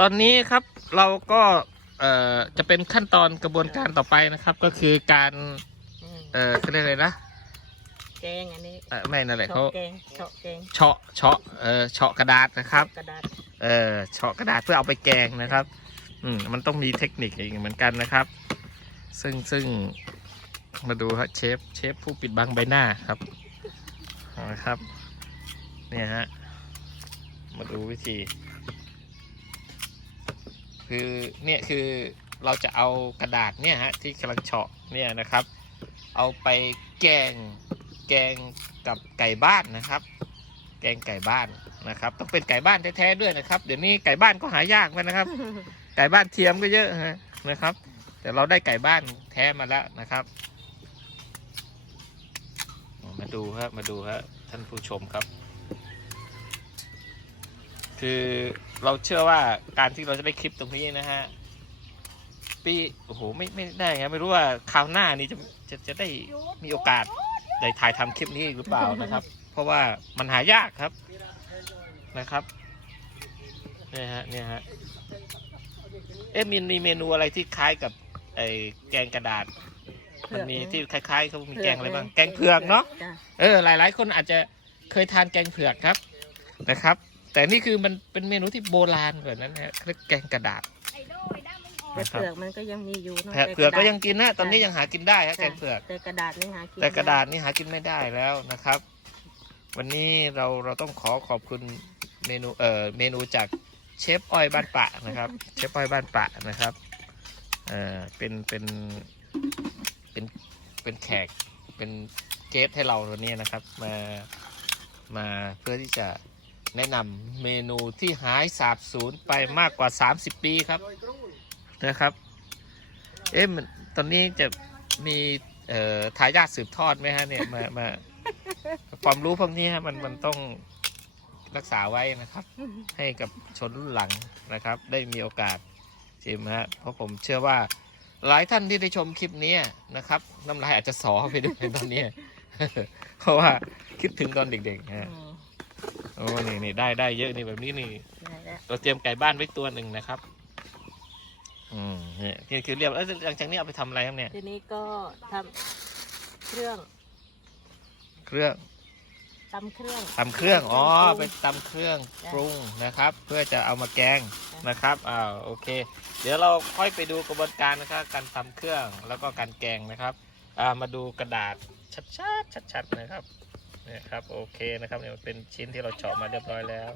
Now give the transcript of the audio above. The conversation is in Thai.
ตอนนี้ครับเราก็เอ่อจะเป็นขั้นตอนกระบวนการต่อไปนะครับ ก็คือการอืมเอ่อเขาเรียกอะไรนะแกงอันนี้เอ่อไม่นั่นแหละเขาแกงเฉาะแกงเฉาะเฉาะเอ่อเฉาะกระดาษนะครับ กระดาษเออเฉาะกระดาษเพื่อเอาไปแกงนะครับ อืมมันต้องมีเทคนิคอีกเหมือนกันนะครับ ซึ่งซึ่งมาดูฮะเชฟเชฟผู้ปิดบังใบหน้าครับเอาละครับ เนี่ยฮะมาดูวิธี คือเนี่ยคือเราจะเอากระดาษเนี่ยฮะที่กำลังเฉาะเนี่ยนะครับ เอาไปแกงแกงกับไก่บ้านนะครับ แกงไก่บ้านนะครับ ต้องเป็นไก่บ้านแท้ๆด้วยนะครับ เดี๋ยวนี้ไก่บ้านก็หายากไปนะครับ ไก่บ้านเทียมก็เยอะฮะนะครับ แต่เราได้ไก่บ้านแท้มาแล้วนะครับ มาดูครับมาดูครับท่านผู้ชมครับ คือเราเชื่อว่าการที่เราจะได้คลิปตรงนี้นะฮะ ปีโอ้โหไม่ไม่ได้ครับไม่รู้ว่าคราวหน้านี้จะจะจะได้มีโอกาสได้ถ่ายทำคลิปนี้หรือเปล่านะครับ เพราะว่ามันหายากครับนะครับเนี่ยฮะเนี่ยฮะเอ๊ะมีมีเมนูอะไรที่คล้ายกับไอ้แกงกระดาษ มันมีที่คล้ายๆเขามีแกงอะไรบ้างแกงเผือกเนาะเออหลายๆ คนอาจจะเคยทานแกงเผือกครับนะครับ แต่นี่คือมันเป็นเมนูที่โบราณกว่านั้นนะฮะเรียกแกงกระดาษแต่เปลือกมันก็ยังมีอยู่เนอะแผ่แต่เผือกก็ระดาษยังกินนะตอนนี้ยังหากินได้ฮะแกงเผือก แต่กระดาษนี่หากินแต่กระดาษนี่หากินไม่ได้แล้วนะครับ วันนี้เราเราต้องขอขอบคุณเมนูเอ่อเมนูจากเชฟอ้อยบ้านปะนะครับ เชฟอ้อยบ้านปะนะครับเอ่อเป็นเป็นเป็นเป็นแขกเป็นเกสให้เราวันนี้นะครับ มามาเพื่อที่จะ แนะนำเมนูที่หายสาบสูญไปมากกว่า 30 ปีครับนะครับ เอ๊ะตอนนี้จะมีเอ่อทายาทสืบทอดไหมฮะเนี่ยมามาความรู้พวกนี้ฮะมันมันต้องรักษาไว้นะครับ ให้กับชนรุ่นหลังนะครับ ได้มีโอกาสชิมฮะเพราะผมเชื่อว่าหลายท่านที่ได้ชมคลิปนี้นะครับน้ำลายอาจจะสอไปด้วยตอนนี้ เพราะว่าคิดถึงตอนเด็กๆฮะ โอ้นี่นี่ได้ได้เยอะนี่แบบนี้นี่ ได้แล้วเราเตรียมไก่บ้านไว้ตัวหนึ่งนะครับ อืมเนี่ยคือคือเรียบเอ้ยหลังจากนี้เอาไปทำอะไรครับเนี่ย ทีนี้ก็ทำเครื่องเครื่องตำเครื่อง ตำเครื่อง อ๋อปรุงไปตำเครื่องจ้ะปรุงนะครับ เพื่อจะเอามาแกงจ้ะนะครับ อ้าว โอเค เดี๋ยวเราค่อยไปดูกระบวนการนะครับ การตำเครื่องแล้วก็การแกงนะครับ อ่า มาดูกระดาษชัดๆชัดๆนะครับ เนี่ยครับโอเคนะครับเนี่ยเป็นชิ้นที่เราเจาะมาเรียบร้อยแล้ว